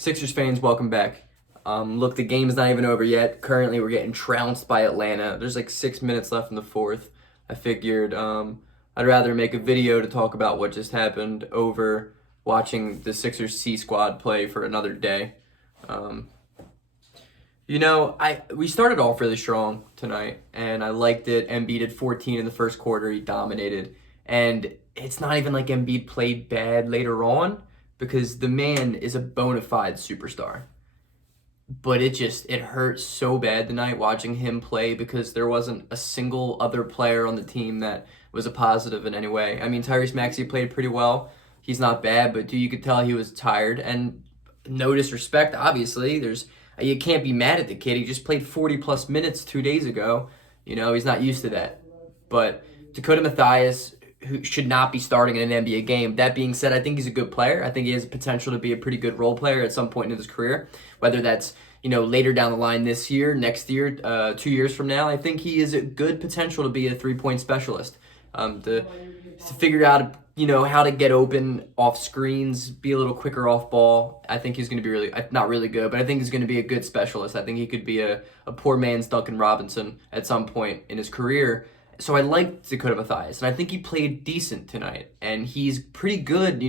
Sixers fans, welcome back. Look, the game's not even over yet. Currently, we're getting trounced by Atlanta. There's like 6 minutes left in the fourth. I figured I'd rather make a video to talk about what just happened over watching the Sixers C squad play for another day. Um, we started off really strong tonight, and I liked it. Embiid had 14 in the first quarter. He dominated. And it's not even like Embiid played bad later on, because the man is a bona fide superstar. But it hurt so bad tonight watching him play because there wasn't a single other player on the team that was a positive in any way. I mean, Tyrese Maxey played pretty well. He's not bad, but you could tell he was tired. And no disrespect, obviously. You can't be mad at the kid. He just played 40 plus minutes 2 days ago. He's not used to that. But Dakota Mathias, who should not be starting in an NBA game. That being said, I think he's a good player. I think he has potential to be a pretty good role player at some point in his career, whether that's later down the line this year, next year, 2 years from now. I think he is a good potential to be a 3-point specialist. To figure out how to get open off screens, be a little quicker off ball. I think he's going to be really, not really good, but I think he's going to be a good specialist. I think he could be a poor man's Duncan Robinson at some point in his career. So I like Dakota Mathias, and I think he played decent tonight, and he's pretty good,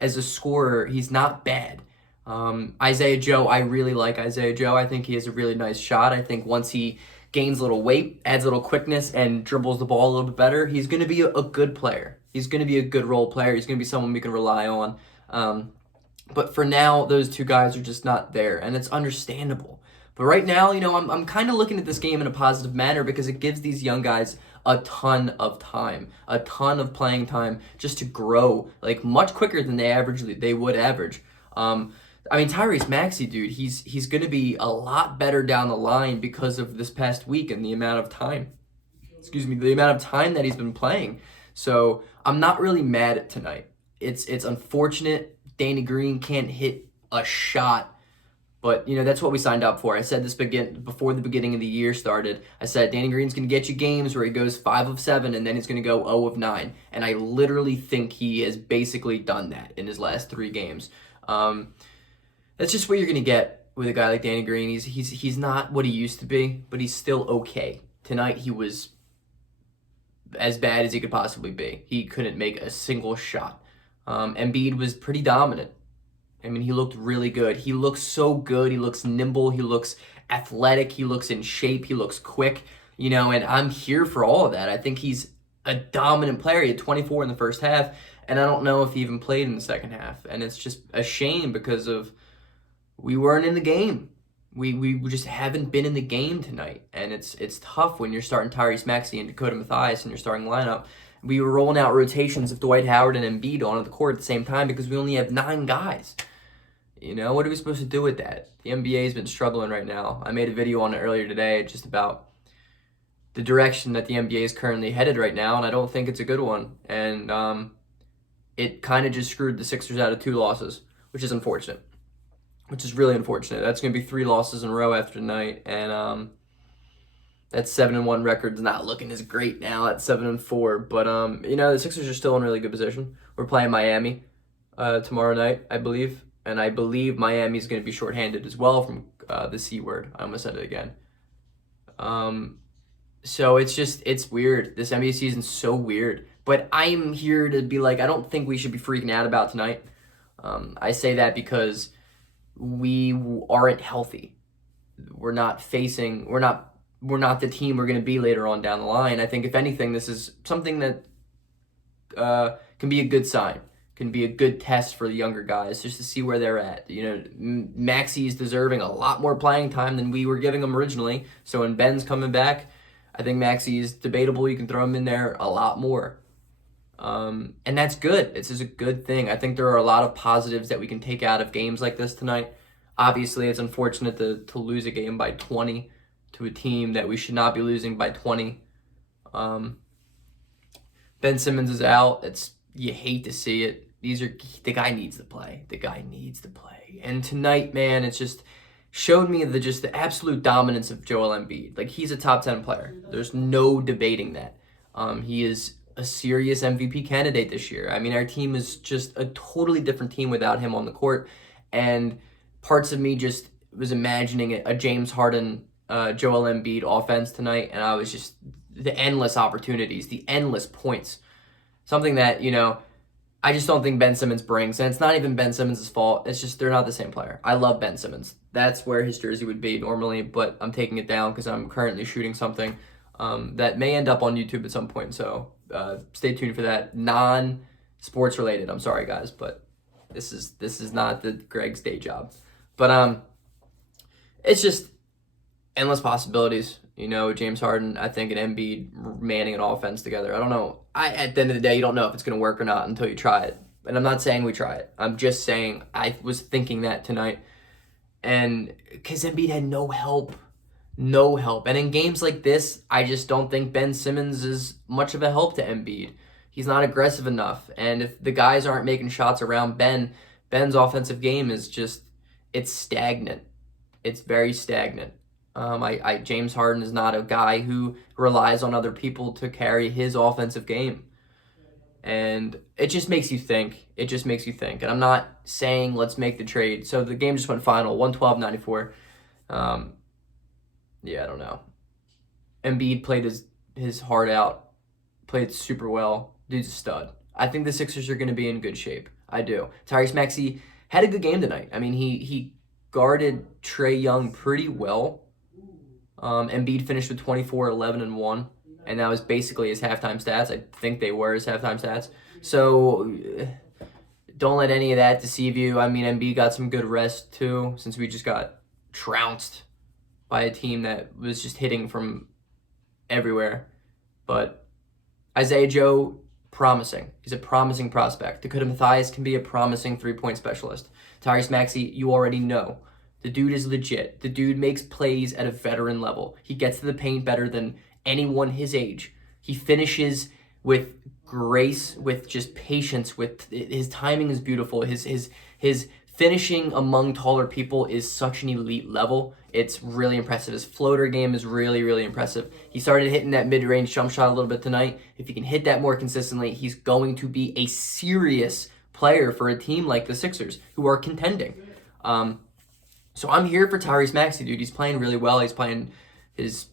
as a scorer. He's not bad. Isaiah Joe, I really like Isaiah Joe. I think he has a really nice shot. I think once he gains a little weight, adds a little quickness, and dribbles the ball a little bit better, he's going to be a good player. He's going to be a good role player. He's going to be someone we can rely on. But for now, those two guys are just not there, and it's understandable. But right now, I'm kind of looking at this game in a positive manner because it gives these young guys a ton of time, a ton of playing time just to grow, like much quicker than they would average. Tyrese Maxey, dude, he's going to be a lot better down the line because of this past week and the amount of time that he's been playing. So I'm not really mad at tonight. It's unfortunate Danny Green can't hit a shot. But, that's what we signed up for. I said this before the beginning of the year started. I said Danny Green's going to get you games where he goes 5 of 7 and then he's going to go 0 of 9. And I literally think he has basically done that in his last 3 games. That's just what you're going to get with a guy like Danny Green. He's not what he used to be, but he's still okay. Tonight he was as bad as he could possibly be. He couldn't make a single shot. Embiid was pretty dominant. He looked really good. He looks so good. He looks nimble. He looks athletic. He looks in shape. He looks quick, and I'm here for all of that. I think he's a dominant player. He had 24 in the first half, and I don't know if he even played in the second half. And it's just a shame because we weren't in the game. We just haven't been in the game tonight. And it's tough when you're starting Tyrese Maxey and Dakota Mathias in your starting lineup. We were rolling out rotations of Dwight Howard and Embiid onto the court at the same time because we only have 9 guys. What are we supposed to do with that? The NBA has been struggling right now. I made a video on it earlier today just about the direction that the NBA is currently headed right now, and I don't think it's a good one. And it kind of just screwed the Sixers out of 2 losses, which is unfortunate. Which is really unfortunate. That's going to be 3 losses in a row after tonight, and that 7-1 record's not looking as great now at 7-4. But the Sixers are still in really good position. We're playing Miami tomorrow night, I believe. And I believe Miami's going to be shorthanded as well from the C word. I almost said it again. So it's weird. This NBA season's so weird. But I'm here to be like, I don't think we should be freaking out about tonight. I say that because we aren't healthy. We're not the team we're going to be later on down the line. I think if anything, this is something that can be a good sign. Can be a good test for the younger guys just to see where they're at. Maxey is deserving a lot more playing time than we were giving him originally. So when Ben's coming back, I think Maxey is debatable. You can throw him in there a lot more. And that's good. This is a good thing. I think there are a lot of positives that we can take out of games like this tonight. Obviously, it's unfortunate to lose a game by 20 to a team that we should not be losing by 20. Ben Simmons is out. You hate to see it. The guy needs to play. The guy needs to play. And tonight, man, it just showed me the absolute dominance of Joel Embiid. Like, he's a top 10 player. There's no debating that. He is a serious MVP candidate this year. Our team is just a totally different team without him on the court. And parts of me just was imagining a James Harden, Joel Embiid offense tonight, and I was just the endless opportunities, the endless points. Something that, I just don't think Ben Simmons brings, and it's not even Ben Simmons' fault. It's just they're not the same player. I love Ben Simmons. That's where his jersey would be normally, but I'm taking it down because I'm currently shooting something that may end up on YouTube at some point. So stay tuned for that. Non-sports related. I'm sorry, guys, but this is not the Greg's day job. But it's just endless possibilities. James Harden, I think, and Embiid manning an offense together. I don't know. At the end of the day, you don't know if it's going to work or not until you try it. And I'm not saying we try it. I'm just saying I was thinking that tonight. And because Embiid had no help. No help. And in games like this, I just don't think Ben Simmons is much of a help to Embiid. He's not aggressive enough. And if the guys aren't making shots around Ben's offensive game is just, it's stagnant. It's very stagnant. James Harden is not a guy who relies on other people to carry his offensive game. And it just makes you think. It just makes you think. And I'm not saying let's make the trade. So the game just went final, 112-94. Yeah, I don't know. Embiid played his heart out, played super well. Dude's a stud. I think the Sixers are going to be in good shape. I do. Tyrese Maxey had a good game tonight. I mean, he guarded Trae Young pretty well. Embiid finished with 24, 11, and 1. And that was basically his halftime stats. I think they were his halftime stats. So don't let any of that deceive you. I mean, Embiid got some good rest too, since we just got trounced by a team that was just hitting from everywhere. But Isaiah Joe, promising. He's a promising prospect. Dakota Mathias can be a promising three-point specialist. Tyrese Maxey, you already know. The dude is legit. The dude makes plays at a veteran level. He gets to the paint better than anyone his age. He finishes with grace, with just patience, with his timing is beautiful. His finishing among taller people is such an elite level. It's really impressive. His floater game is really, really impressive. He started hitting that mid-range jump shot a little bit tonight. If he can hit that more consistently, he's going to be a serious player for a team like the Sixers, who are contending. So I'm here for Tyrese Maxey, dude. He's playing really well. He's playing his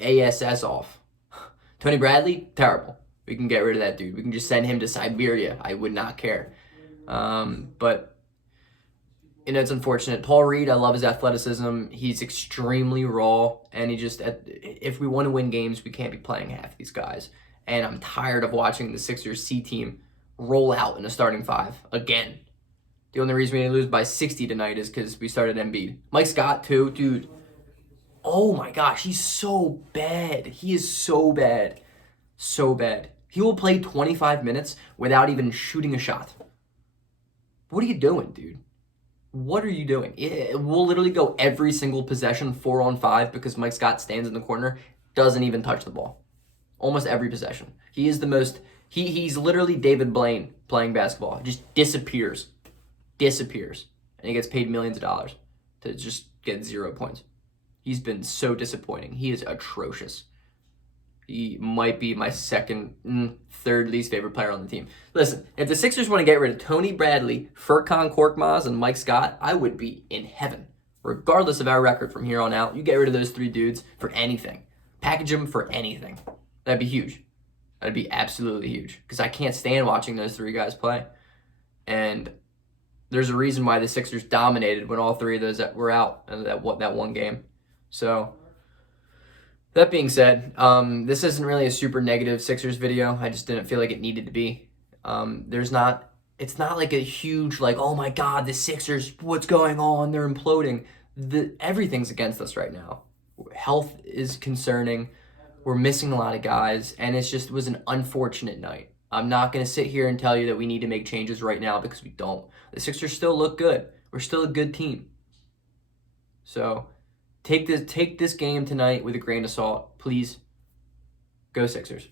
ASS off. Tony Bradley, terrible. We can get rid of that dude. We can just send him to Siberia. I would not care. But it's unfortunate. Paul Reed, I love his athleticism. He's extremely raw, and if we want to win games, we can't be playing half these guys. And I'm tired of watching the Sixers C team roll out in a starting five again. The only reason we didn't lose by 60 tonight is because we started Embiid. Mike Scott, too. Dude, oh my gosh, he's so bad. He is so bad. So bad. He will play 25 minutes without even shooting a shot. What are you doing, dude? What are you doing? We'll literally go every single possession 4-on-5 because Mike Scott stands in the corner, doesn't even touch the ball. Almost every possession. He is the most... He's literally David Blaine playing basketball. Just disappears. And he gets paid millions of dollars to just get 0 points. He's been so disappointing. He is atrocious. He might be my third least favorite player on the team. Listen, if the Sixers want to get rid of Tony Bradley, Furkan Korkmaz, and Mike Scott, I would be in heaven. Regardless of our record from here on out, you get rid of those three dudes for anything. Package them for anything. That'd be huge. That'd be absolutely huge. Because I can't stand watching those three guys play. And there's a reason why the Sixers dominated when all three of those were out in that one game. So, that being said, this isn't really a super negative Sixers video. I just didn't feel like it needed to be. It's not like a huge, oh my God, the Sixers, what's going on? They're imploding. Everything's against us right now. Health is concerning. We're missing a lot of guys, and it was an unfortunate night. I'm not going to sit here and tell you that we need to make changes right now because we don't. The Sixers still look good. We're still a good team. So take this game tonight with a grain of salt. Please go Sixers.